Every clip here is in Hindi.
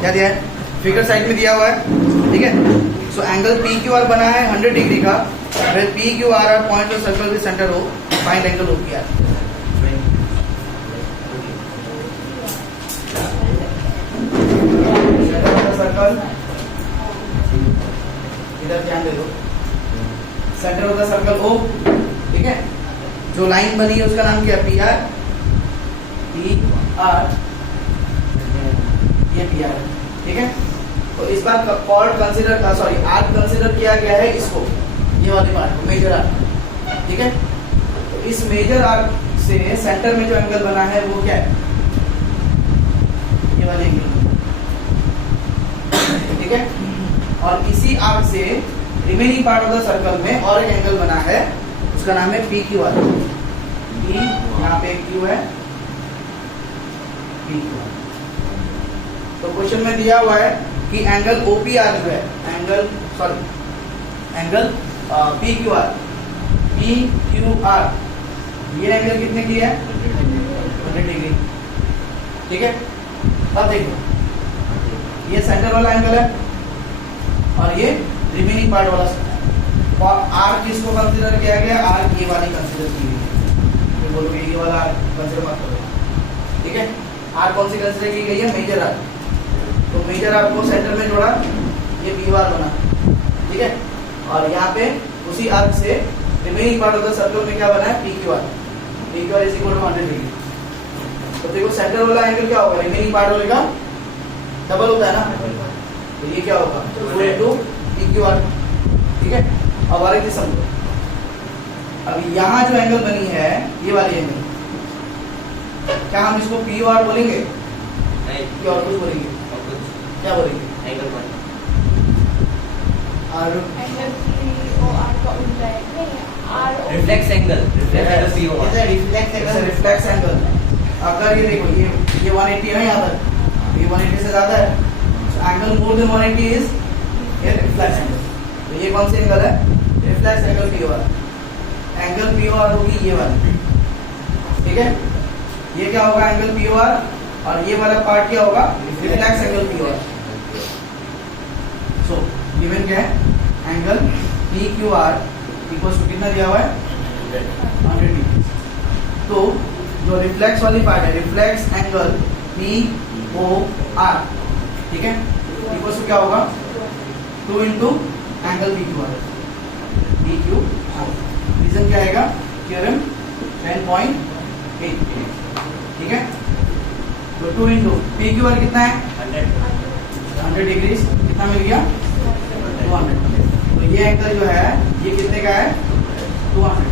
क्या दिया है, फिगर साइड में दिया हुआ है, ठीक है। So angle P Q R बना है 100 डिग्री का, फिर P Q R R point और सर्कल के सेंटर हो, find angle O P R. Circle इधर ध्यान दे दो, centre of the circle O, ठीक है। जो लाइन बनी है उसका नाम क्या है, पी आर, पी आर, ये पी आर, ठीक है। तो इस बार chord consider, sorry arc consider किया गया है इसको, ये वाली पार्ट को, मेजर आर्क, ठीक है। तो इस मेजर आर्क से सेंटर में जो एंगल बना है वो क्या है, ये वाली एंगल, ठीक है। और इसी आर्क से remaining part of the circle में और एक एंगल बना है, उसका नाम है पी क्यू आर। पी, यहाँ पे क्यू है, पी क्यू आर। तो क्वेश्चन में दिया हुआ है कि एंगल OPR जो है, एंगल एंगल PQR, PQR ये एंगल कितने की है, 100 डिग्री, ठीक है। अब देखो ये सेंटर वाला एंगल है और ये रिमेनिंग पार्ट वाला, और आर्क किसको कंसीडर किया गया, आर्क ये वाली कंसीडर की गई है, बोलोगे ये वाला आर्क कंसीडर मत करो, ठीक है। आर्क कौन सी कंसीडर की गई है, मेजर आर्क। तो मेजर आर्क को सेंटर में जोड़ा, ये PQR बना, ठीक है। और यहाँ पे उसी आर्क से remaining part of the circle में क्या बना है, PQR। PQR is equal to 100 degree. तो देखो सेंटर वाला एंगल क्या होगा, रिमेनिंग पार्ट वाले का डबल होता है ना, तो ये क्या होगा, 2 into PQR, ठीक है। अब आ रही थी समझो, अब यहाँ जो एंगल बनी है ये वाली एंगल, क्या हम इसको PQR बोलेंगे, नहीं, और कुछ बोलेंगे, क्या बोलेंगे, एंगल वन, और एंगल POR का उल्टा है, नहीं reflex angle, reflex POR, reflex angle. अगर ये देखो ये 180 है यहाँ तक, ये 180 से ज्यादा है, एंगल मोर देन 180 इज ये रिफ्लेक्स एंगल। तो ये कौन सी एंगल है, reflex angle POR। Angle POR होगी ये वाली, ठीक है। ये क्या होगा, एंगल POR, और ये वाला पार्ट क्या होगा, reflex angle POR। So given क्या है, एंगल PQR इक्वल्स टू कितना दिया हुआ है, 100 डिग्री। तो जो रिफ्लेक्स वाली पार्ट है, रिफ्लेक्स एंगल POR, ठीक है, इक्वल्स टू क्या होगा, 2 into एंगल PQR, रीजन क्या आएगा, थ्योरम 10.8, ठीक है। तो 2 into PQR कितना है, 100 डिग्री, कितना मिल गया, 200। तो ये एंगल जो है ये कितने का है, 200।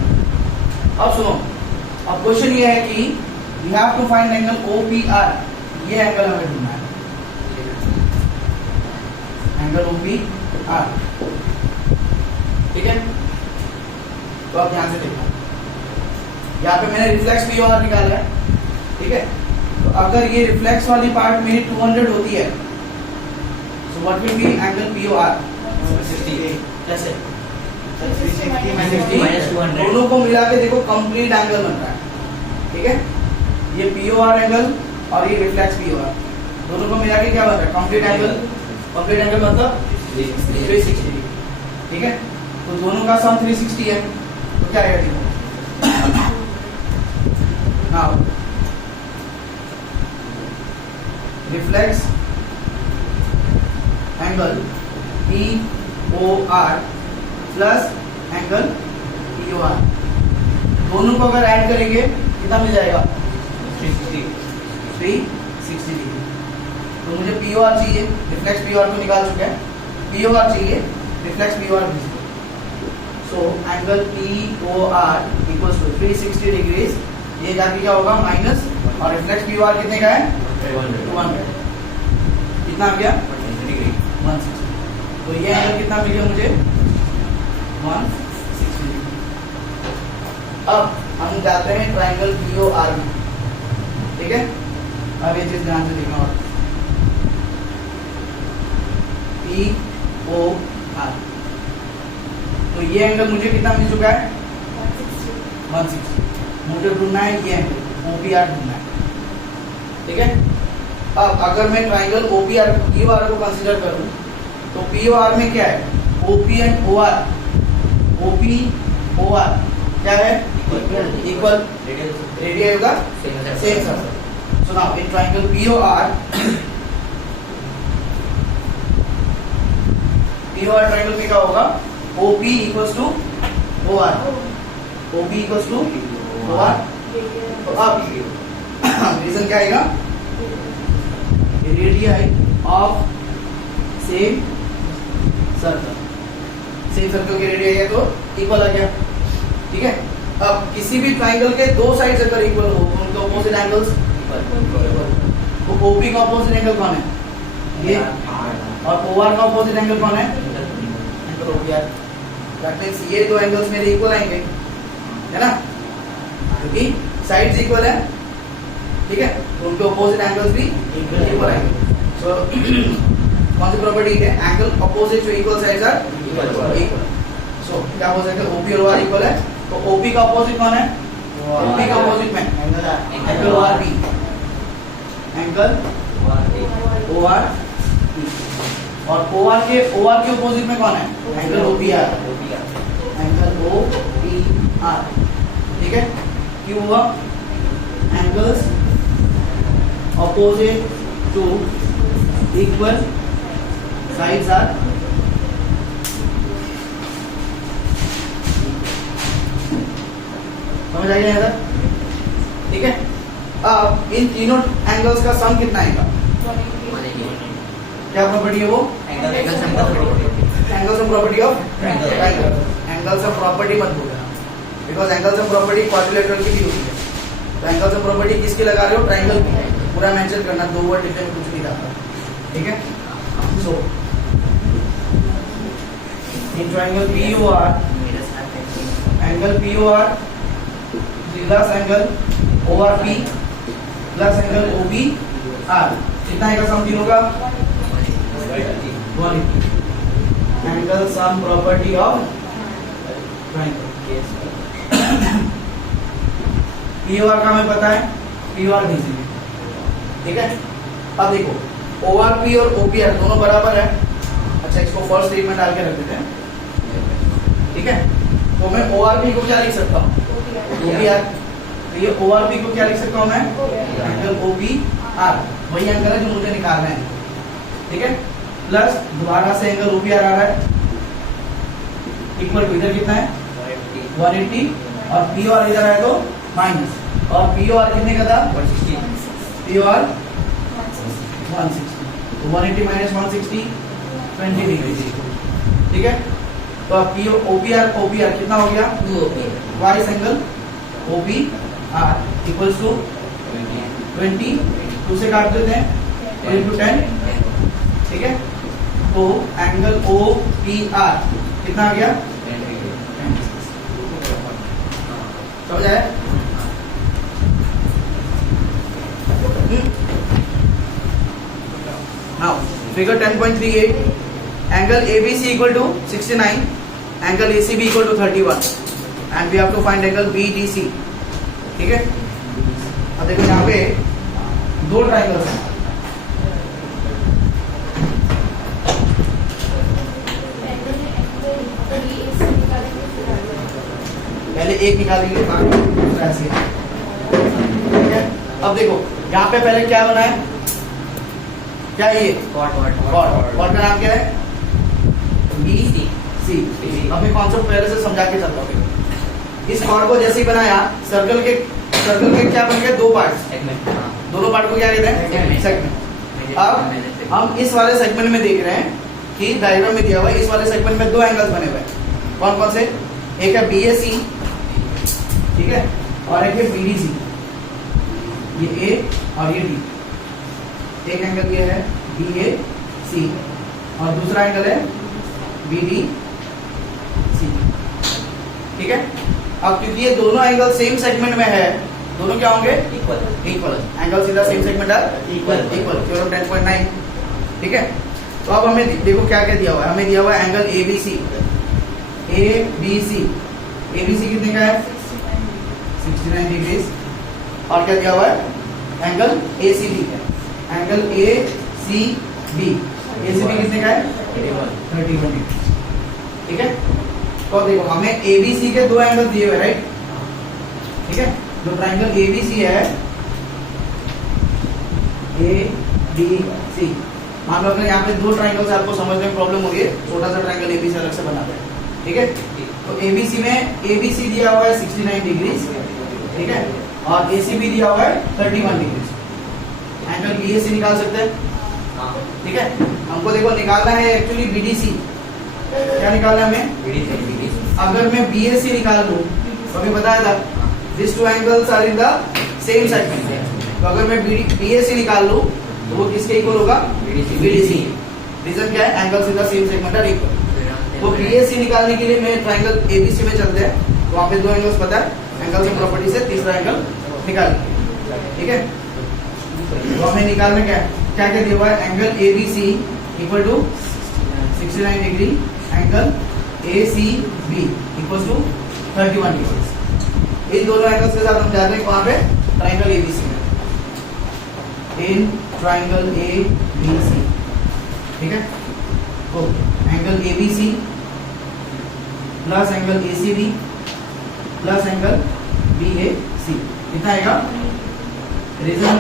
अब सुनो, अब क्वेश्चन ये है कि we have to find angle OPR, ये एंगल हमें ढूंढना है, एंगल OPR, ठीक है। तो आप ध्यान से देखना, यहाँ पे मैंने रिफ्लेक्स POR निकाला है, ठीक है। तो अगर ये रिफ्लेक्स वाली पार्ट मेरी 200 होती है, so what will be angle POR, 60 plus 200, दोनों को मिला के देखो कंप्लीट एंगल बन रहा है, ठीक है। ये POR एंगल और ये रिफ्लेक्स POR दोनों को मिला के क्या बन रहा है, कंप्लीट एंगल। कंप्लीट एंगल मतलब 360, ठीक है। तो दोनों का सम 360 है, तो क्या आएगा देखो, now reflex angle POR plus angle POR, दोनों को अगर ऐड करेंगे कितना मिल जाएगा, 360 डिग्री। तो मुझे POR चाहिए, रिफ्लेक्स POR को निकाल चुके हैं, POR चाहिए, रिफ्लेक्स POR भी। So angle POR equals to 360 degrees, ये जाके क्या होगा माइनस, और रिफ्लेक्स POR कितने का है, 200, कितना आ गया, 160। तो ये एंगल कितना मिल गया मुझे, 160 डिग्री। अब हम जाते हैं ट्राइंगल POR में, ठीक है। अब ये चीज ध्यान से देखना, और POR, तो ये एंगल मुझे कितना मिल चुका है, 160। मुझे ढूंढना है ये एंगल OPR ढूंढना है, ठीक है। अब अगर मैं ट्राइंगल ओपीआर पीओआर को कंसीडर करूं तो पीओआर में क्या है, OP and OR, OP OR क्या है, इक्वल, रेडियस होगा same circle. So now in triangle POR, POR triangle में क्या होगा, OP equals to OR, OP equals to OR. तो अब रीजन क्या आएगा, radius of same circle, same circle के रेडियस है तो इक्वल आ गया, ठीक है। अब किसी भी ट्राइंगल के दो साइड्स अगर इक्वल हो तो उनके ऑपोजिट एंगल्स तो ओपी का ऑपोजिट एंगल कौन है, ये, और ओआर का ऑपोजिट एंगल कौन है, एंगल ओपीआर। दैट मींस ये दो एंगल्स मेरे इक्वल आएंगे, है ना, क्योंकि साइड्स इक्वल है, ठीक है, तो उनके ऑपोजिट एंगल्स भी इक्वल आएंगे। सो कौन सी प्रॉपर्टी है, एंगल ऑपोजिट जो इक्वल साइड्स आर इक्वल। सो क्या बोल सकते हैं, ओपी और ओआर इक्वल है, तो ओपी का ऑपोजिट कौन है, ओपी का ऑपोजिट में angle OR B, angle OR B, और ओआर के ऑपोजिट में कौन है, एंगल ओपीआर, एंगल ओपीआर, ठीक है। क्यों हुआ, angles opposite to equal sides are समझ आइए यहाँ तक, ठीक है। अब इन तीनों एंगल्स का सम कितना आएगा, क्या प्रॉपर्टी है वो, angle sum property of triangle, angle sum property मत भूलना, because angle sum property quadrilateral की भी होती है। तो एंगल सम प्रॉपर्टी किसकी लगा रहे हो, ट्रायंगल की, पूरा मेंशन करना, दो वर्ड लिखने में कुछ नहीं रहता, ठीक है। So in triangle POR, angle POR plus angle ORP plus angle OBR, कितना आएगा सम तीनों का, 180, angle sum property of triangle. POR का हमें पता है, POR DC, ठीक है। अब देखो ORP और OPR दोनों बराबर है, अच्छा इसको फर्स्ट स्टेटमेंट डाल के रख देते हैं, ठीक है। तो मैं ORP को क्या लिख सकता हूँ, OPR, तो ये ORP को क्या लिख सकता हूँ मैं, एंगल OPR, वही एंगल है जो मुझे निकालना है, ठीक है। प्लस दोबारा से एंगल OPR आ रहा है, इक्वल टू इधर कितना है 180, और POR इधर है तो माइनस, और POR कितने का था 160, POR 160, तो 180 माइनस 160 20 डिग्री, ठीक है। तो अब OPR कितना हो गया, vice angle OPR equals to 20, 2 से काट देते हैं 10, ठीक है। तो एंगल OPR कितना आ गया, समझ आया। Now figure 10.38, angle ABC equal to 69, angle ACB equal to 31, and we have to find angle BDC, ठीक है। अब देखो यहाँ पे दो ट्राइंगल्स हैं, पहले एक निकालेंगे बाकी दूसरा ऐसे, ठीक है। अब देखो यहाँ पे पहले क्या बना है, क्या ये कॉर्ड का नाम क्या है, BC। अब मैं कॉन्सेप्ट पहले से समझा के चलता हूँ। इस कॉर्ड को जैसे ही बनाया, सर्कल के क्या बन गए, दो पार्ट्स, दोनों पार्ट को क्या कहते हैं, सेगमेंट। अब हम इस वाले सेगमेंट में देख रहे हैं कि डायग्राम में दिया हुआ है, इस वाले सेगमेंट में दो एंगल्स बने हुए हैं, कौन कौन से, एक है BAC, ठीक है, और एक है BDC, ये A और ये D। एक एंगल ये है BAC और दूसरा एंगल है BDC, ठीक है। अब क्योंकि ये दोनों एंगल सेम सेगमेंट में है, दोनों क्या होंगे, इक्वल, एंगल सीधा सेम सेगमेंट है, इक्वल, थ्योरम 10.9, ठीक है। तो अब हमें देखो क्या क्या दिया हुआ है, हमें दिया हुआ है एंगल ABC कितने का है, 69 डिग्री, और क्या दिया हुआ है, एंगल ACB है, angle A C B, A C B कितने का है 31 डिग्री, ठीक है। तो देखो हमें ए बी सी के दो एंगल दिए हुए, राइट, ठीक है। जो ट्राइंगल ए बी सी है, ए बी सी, मान लो अगर यहाँ पे दो ट्राइंगल से आपको समझने में प्रॉब्लम हो रही है, छोटा सा ट्राइंगल ए बी सी अलग से बनाते हैं, ठीक है। तो ए बी सी में ए बी सी दिया हुआ है 69 डिग्री, ठीक है, और ए सी बी दिया हुआ है 31 डिग्री। एंगल बी ए सी निकाल सकते हैं, ठीक है। हमको देखो निकालना है एक्चुअली बी डी सी, क्या निकालना है हमें, अगर मैं बी ए सी निकाल लूं, तो अभी बताया था this two angles are in the same segment, तो अगर मैं बी ए सी निकाल लूं तो वो किसके इक्वल होगा, बी डी सी। रीजन क्या है, angles in the same segment are equal. तो बी ए सी निकालने के लिए मैं ट्राइंगल ए बी सी में चलते हैं, तो वहाँ पे दो एंगल्स पता है, एंगल की प्रॉपर्टी से तीसरा एंगल निकाल, ठीक है। तो हमें निकालना क्या है, क्या क्या दिया हुआ है, angle A B C equal to 69 degree, angle A C B equal to 31 degree. इन दोनों एंगल्स के साथ हम जा रहे हैं वहाँ पे ट्राइंगल ए बी सी में, इन ट्राइंगल ए बी सी, ठीक है। तो angle A B C plus angle A C B plus angle B A C, कितना आएगा, reason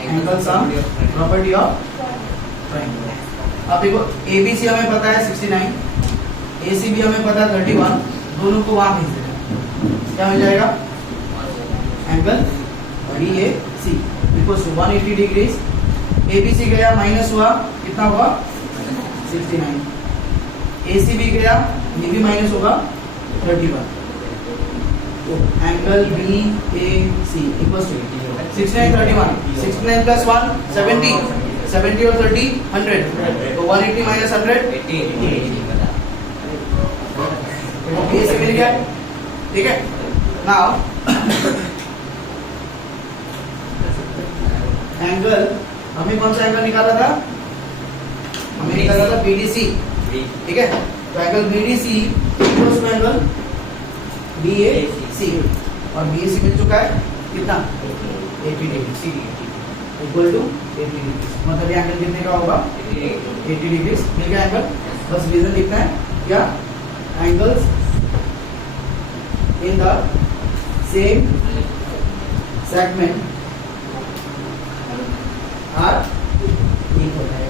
angle sum property of triangle. अब देखो ए बी सी हमें पता है 69, ए सी बी हमें पता है 31, दोनों को वहां भेज देना, क्या मिल जाएगा, angle B A C equal to 180 degree. A B C गया माइनस हुआ, कितना हुआ 69, ए सी बी गया, ये भी माइनस होगा 31, तो angle B A C equal to 69 31, 69 plus 1 70, 70 और 30 100, तो 180 माइनस 100 ए सी मिल गया, ठीक है। नाउ एंगल, हमें कौन सा एंगल निकाला था, हमें निकाला था बीडीसी, ठीक है। तो angle BDC equals to angle BAC, और बीएसी मिल चुका है कितना 80 डिग्री इक्वल टू 80 डिग्री, मतलब ये एंगल कितने का होगा 80 डिग्री मिल गया एंगल। बस रीजन लिखना है क्या, angles in the same segment are equal है।